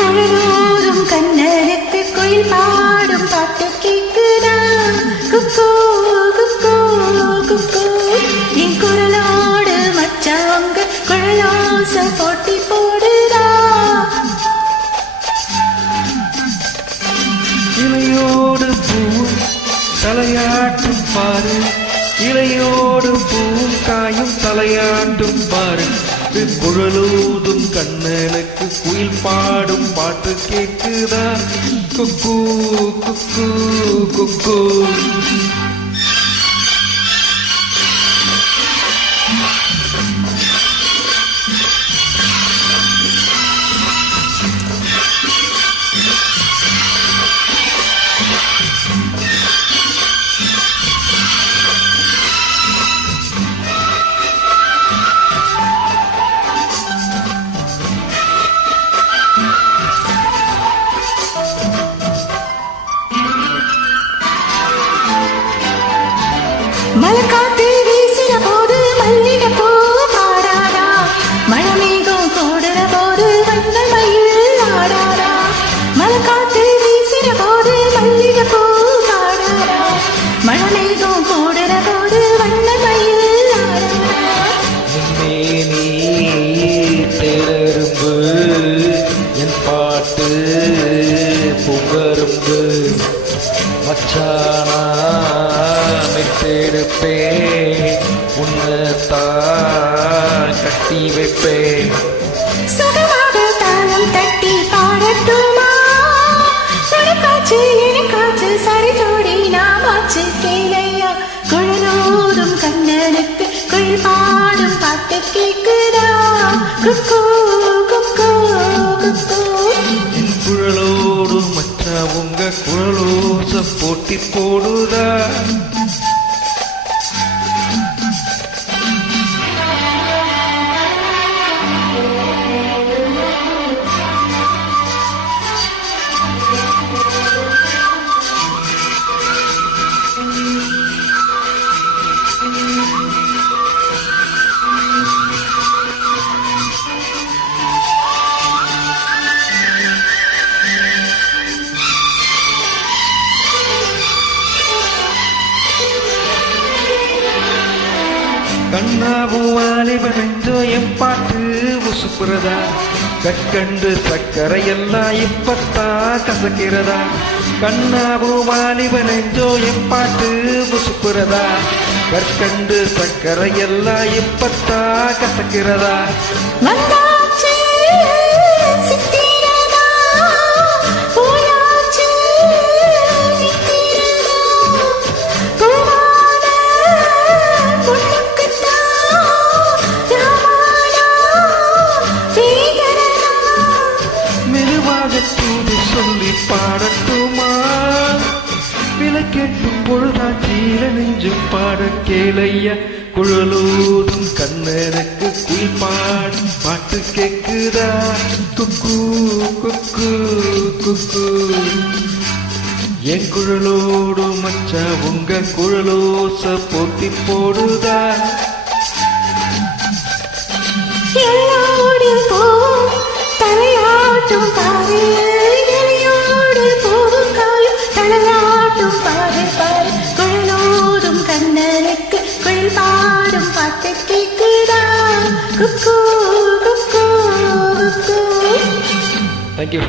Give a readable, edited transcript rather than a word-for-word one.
குழலூரும் கண்ணனுக்கு குயில் பாடும் பாட்டு கேக்குதா? குக்கு குக்கு குக்கு. என் குரலோடு மச்சவங்க குழலோச போட்டி போடுதா? இலையோடு பூவும் தலையாட்டும் பாரு, இலையோடு பூவும் காயும் தலையாட்டும் பாரு. குழலூதும் கண்ணனுக்கு குயில் பாடும் பாட்டு கேக்குதா? குக்கு குக்கு குக்கு. மலக்காத்து வீசுற போது மல்லிகை பூ பாடாதா? மழமேகம் கூடுற போது வண்ண மயில் ஆடாதா? மலக்காத்து வீசுற போது மல்லிகை பூ பாடாதா? மழமேகம் கூடுற போது வண்ண மயில் ஆடாதா? மேனி தேரரும்பு என் பாட்டு புகரும்பு மச்சானா மெத்தெடுப்பே உன்னத்தான் கட்டி வைப்பேன். சுகமாக தாளம் தட்டி பாடட்டுமா? உனக்காச்சு எனக்காச்சு சரி ஜோடி நாமாச்சு கேளையா? குழலோடும் கண்ணனுக்கு குயில் பாடும் பாட்டு கேக்குதா? குக்கு குக்கு குக்கு. என் குழலோடு மற்றவங்க குழலோச போட்டி போடுதா? கண்ணாவும் வாலிபனெஞ்சோ என் பாட்டு உசுப்புறதா? கற்கண்டு சக்கரை எல்லாம் இப்பத்தான் கசக்கிறதா? கண்ணாவும் வாலிபனெஞ்சோ என் பாட்டு உசுப்புறதா? கற்கண்டு சக்கரை எல்லாம் இப்பத்தான் கசக்கிறதா? வந்தாச்சு சித்திரதா, போயாச்சு நித்திரதா, பூவான பொண்ணுக்குத்தான் ராமானா வீகரனா. மெதுவாக தூது சொல்லி பாடட்டுமா? விலை கேட்கும் பொழுதாச்சீர நெஞ்சும் பாட கேளையா? குழலூதும் கண்ணனுக்கு குயில் பாடும் பாட்டு கேக்குதா? குக்கு குக்கு குக்கு. என் குழலோடு மச்சா உங்க குழலோச போட்டி போடுதா? எல்லோடு போவும் தலையாட்டும் பாரு, எலியோடு போவும் காயும் தலையாட்டும் பாரு பாரு. குழலோடும் கண்ணனுக்கு குயில் பாடும் பாட்டு கேக்குதா? குக்கு குக்கு குக்கு. தேங்க்யூ.